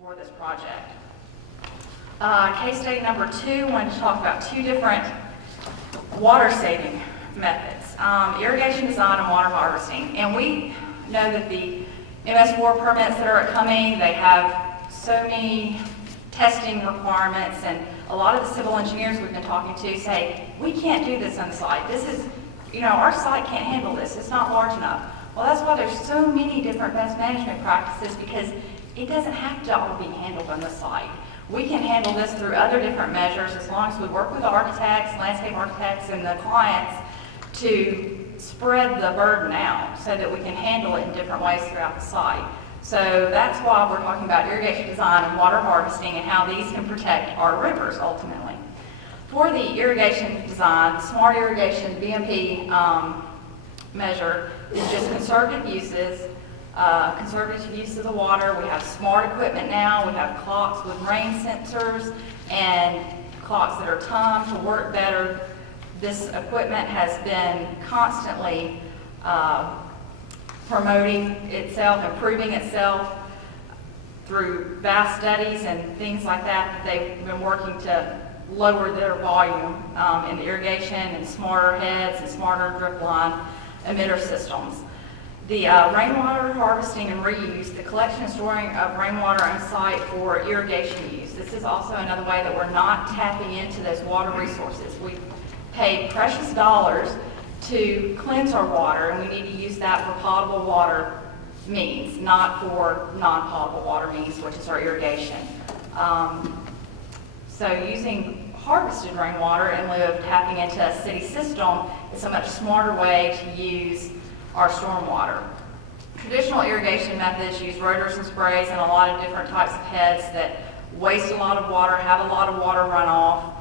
for this project. Case study number 2, I wanted to talk about 2 different water saving methods, irrigation design and water harvesting. And we know that the MS4 permits that are coming, they have so many testing requirements, and a lot of the civil engineers we've been talking to say, we can't do this on the site. This is, our site can't handle this. It's not large enough. Well, that's why there's so many different best management practices, because it doesn't have to all be handled on the site. We can handle this through other different measures as long as we work with the architects, landscape architects, and the clients to spread the burden out so that we can handle it in different ways throughout the site. So that's why we're talking about irrigation design and water harvesting and how these can protect our rivers ultimately. For the irrigation design, the smart irrigation BMP measure is just conservative uses, conservative use of the water. We have smart equipment now. We have clocks with rain sensors and clocks that are timed to work better. This equipment has been constantly promoting itself, improving itself through vast studies and things like that. They've been working to lower their volume in the irrigation and smarter heads and smarter drip line emitter systems. The rainwater harvesting and reuse, the collection and storing of rainwater on site for irrigation use. This is also another way that we're not tapping into those water resources. We pay precious dollars to cleanse our water, and we need to use that for potable water means, not for non-potable water means, which is our irrigation. So using harvested rainwater in lieu of tapping into a city system is a much smarter way to use our stormwater. Traditional irrigation methods use rotors and sprays and a lot of different types of heads that waste a lot of water, have a lot of water runoff,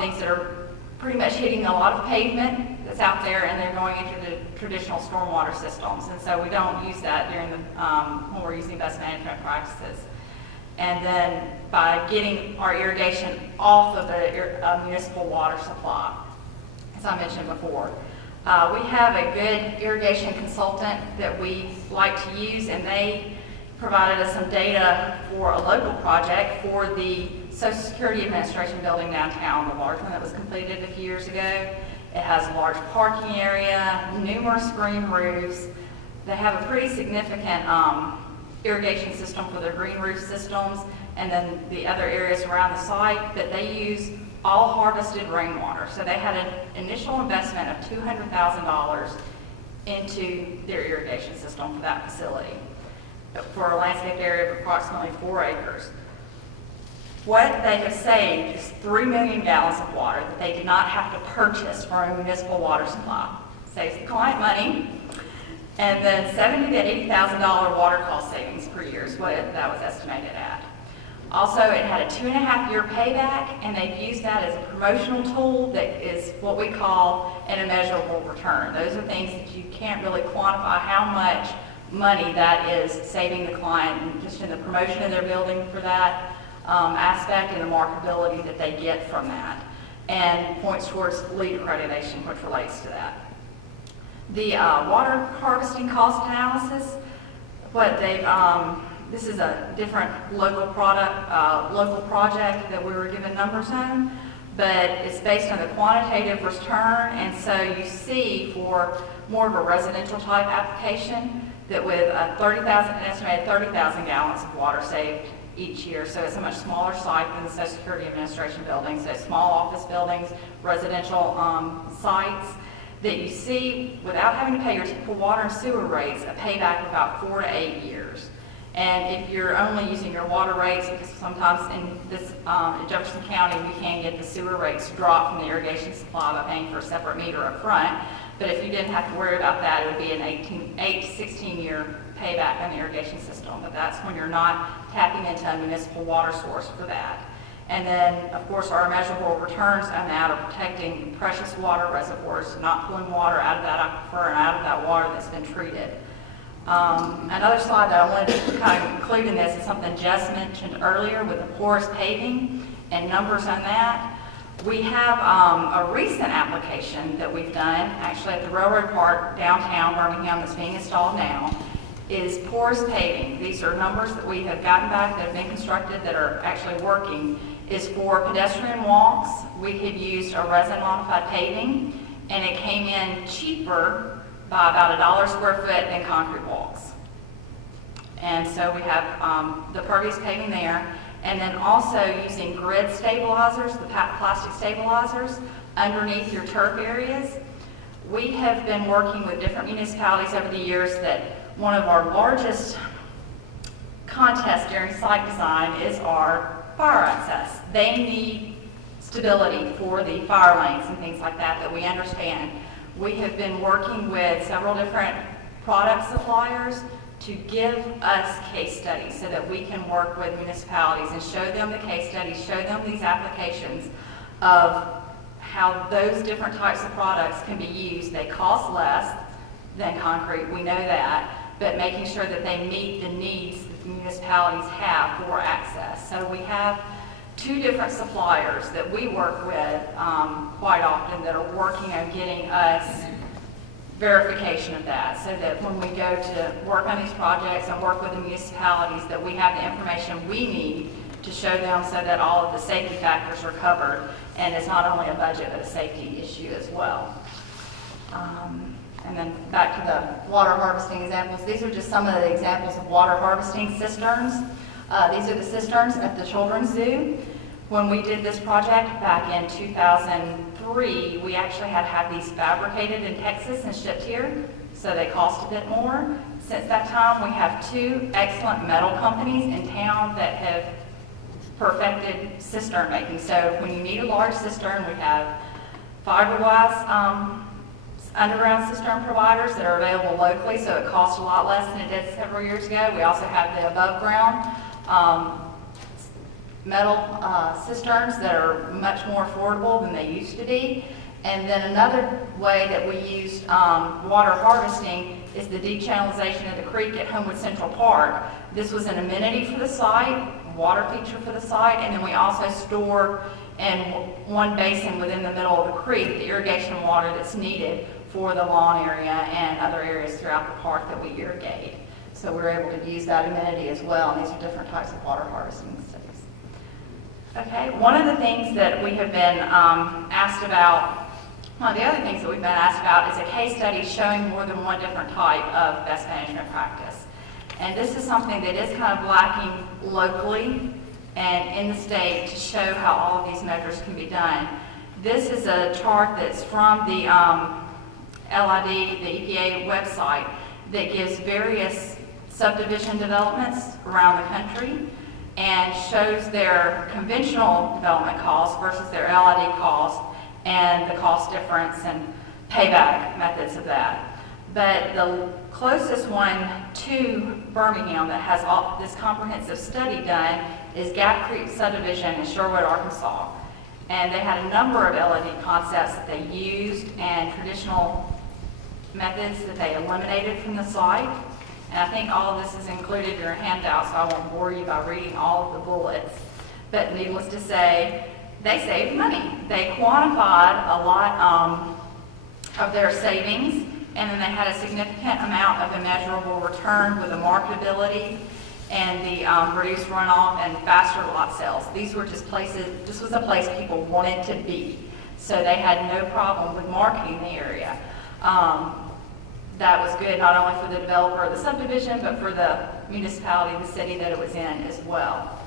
things that are pretty much hitting a lot of pavement that's out there, and they're going into the traditional stormwater systems. And so we don't use that during the, when we're using best management practices. And then by getting our irrigation off of the municipal water supply, as I mentioned before. We have a good irrigation consultant that we like to use, and they provided us some data for a local project for the Social Security Administration building downtown, the large one that was completed a few years ago. It has a large parking area, numerous green roofs. They have a pretty significant irrigation system for their green roof systems, and then the other areas around the site that they use all harvested rainwater. So they had an initial investment of $200,000 into their irrigation system for that facility for a landscaped area of approximately 4 acres. What they have saved is 3 million gallons of water that they did not have to purchase from a municipal water supply. Saves the client money, and then $70,000 to $80,000 water cost savings per year is what that was estimated at. Also, it had a 2.5-year payback, and they've used that as a promotional tool that is what we call an immeasurable return. Those are things that you can't really quantify how much money that is saving the client, and just in the promotion of their building for that aspect and the marketability that they get from that, and points towards LEED accreditation, which relates to that. The water harvesting cost analysis, what they've this is a different local project that we were given numbers on, but it's based on the quantitative return. And so you see for more of a residential type application that with an estimated 30,000 gallons of water saved each year. So it's a much smaller site than the Social Security Administration building. So small office buildings, residential sites that you see without having to pay your typical water and sewer rates, a payback of about 4 to 8 years. And if you're only using your water rates, because sometimes in this in Jefferson County we can get the sewer rates dropped from the irrigation supply by paying for a separate meter up front. But if you didn't have to worry about that, it would be an 8 to 16-year payback on the irrigation system. But that's when you're not tapping into a municipal water source for that. And then, of course, our measurable returns on that are protecting precious water reservoirs, not pulling water out of that aquifer and out of that water that's been treated. Another slide that I wanted to kind of include in this is something Jess mentioned earlier with the porous paving and numbers on that. We have a recent application that we've done actually at the Railroad Park downtown Birmingham that's being installed now. is porous paving. These are numbers that we have gotten back that have been constructed that are actually working, is for pedestrian walks. We had used a resin modified paving, and it came in cheaper by about $1 square foot than concrete walks. And so we have the pervious paving there, and then also using grid stabilizers, the plastic stabilizers, underneath your turf areas. We have been working with different municipalities over the years that one of our largest contests during site design is our fire access. They need stability for the fire lanes and things like that we understand. We have been working with several different product suppliers to give us case studies so that we can work with municipalities and show them the case studies, show them these applications of how those different types of products can be used. They cost less than concrete, we know that, but making sure that they meet the needs that the municipalities have for access. So we have 2 different suppliers that we work with quite often that are working on getting us verification of that, so that when we go to work on these projects and work with the municipalities, that we have the information we need to show them so that all of the safety factors are covered, and it's not only a budget but a safety issue as well. And then back to the water harvesting examples. These are just some of the examples of water harvesting cisterns. These are the cisterns at the Children's Zoo. When we did this project back in 2003, we actually had to have these fabricated in Texas and shipped here, so they cost a bit more. Since that time, we have 2 excellent metal companies in town that have perfected cistern making. So when you need a large cistern, we have fiberglass underground cistern providers that are available locally, so it costs a lot less than it did several years ago. We also have the above ground metal cisterns that are much more affordable than they used to be. And then another way that we used water harvesting is the dechannelization of the creek at Homewood Central Park. This was an amenity for the site, water feature for the site, and then we also store in one basin within the middle of the creek the irrigation water that's needed for the lawn area and other areas throughout the park that we irrigate. So we're able to use that amenity as well, and these are different types of water harvesting studies. Okay, one of the things that we have been asked about, one of the other things that we've been asked about is a case study showing more than one different type of best management practice. And this is something that is kind of lacking locally and in the state to show how all of these measures can be done. This is a chart that's from the LID, the EPA website, that gives various subdivision developments around the country and shows their conventional development costs versus their LID cost and the cost difference and payback methods of that. But the closest one to Birmingham that has all this comprehensive study done is Gap Creek subdivision in Sherwood, Arkansas. And they had a number of LID concepts that they used and traditional methods that they eliminated from the site. And I think all of this is included in your handout, so I won't bore you by reading all of the bullets. But needless to say, they saved money. They quantified a lot of their savings, and then they had a significant amount of immeasurable return with the marketability and the reduced runoff and faster lot sales. These were just places, this was a place people wanted to be. So they had no problem with marketing the area. That was good not only for the developer of the subdivision, but for the municipality, the city that it was in as well.